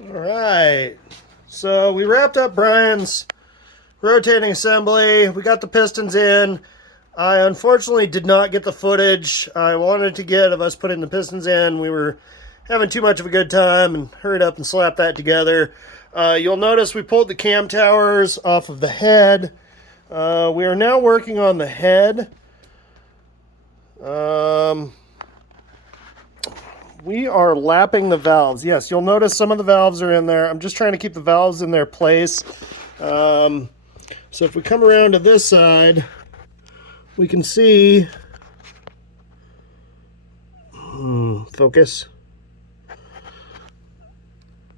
All right, so we wrapped up Brian's rotating assembly. We got the pistons in. I unfortunately did not get the footage I wanted to get of us putting the pistons in. We were having too much of a good time and hurried up and slapped that together. You'll notice we pulled the cam towers off of the head. We are now working on the head. We are lapping the valves. Yes, you'll notice some of the valves are in there. I'm just trying to keep the valves in their place. So if we come around to this side, we can see, focus.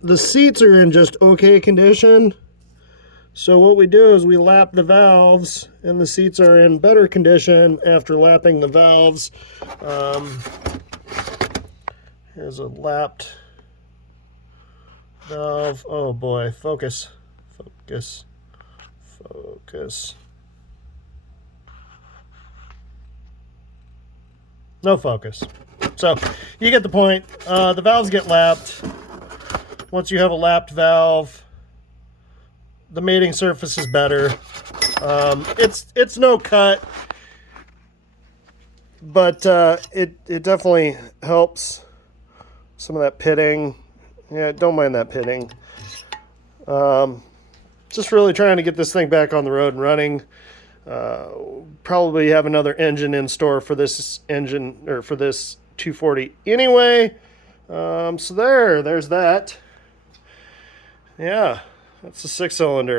The seats are in just okay condition. So what we do is we lap the valves, and the seats are in better condition after lapping the valves. Here's a lapped valve. Oh boy, focus, focus, focus. No focus. So you get the point. The valves get lapped. Once you have a lapped valve, the mating surface is better. It's no cut, but it definitely helps some of that pitting. Yeah, don't mind that pitting. Just really trying to get this thing back on the road and running. Probably have another engine in store for this engine, or for this 240 anyway. So there's that. Yeah, that's a 6-cylinder.